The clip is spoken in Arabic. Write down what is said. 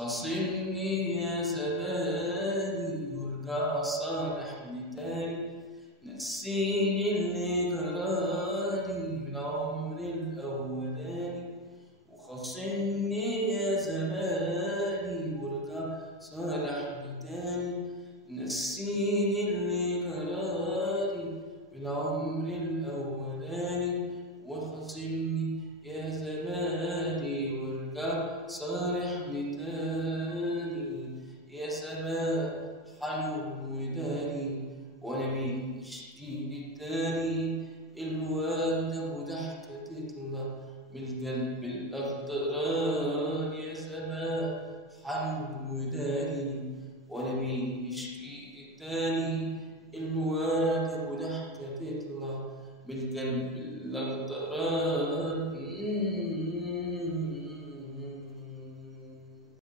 خاصمني يا زماني وارجع صالحني تاني، نسيني اللي جرالي من عمري الأولاني. وخاصمني يا زماني وارجع صالحني تاني، نسيني اللي جرالي من عمري الأولاني. وخاصمني يا زماني وارجع صالحني تاني، يا زمان حنون وداني وانا مين يشتيني التاني. الوردة وضحكة تطلع من القلب الأخضراني، يا زمان حنون وداني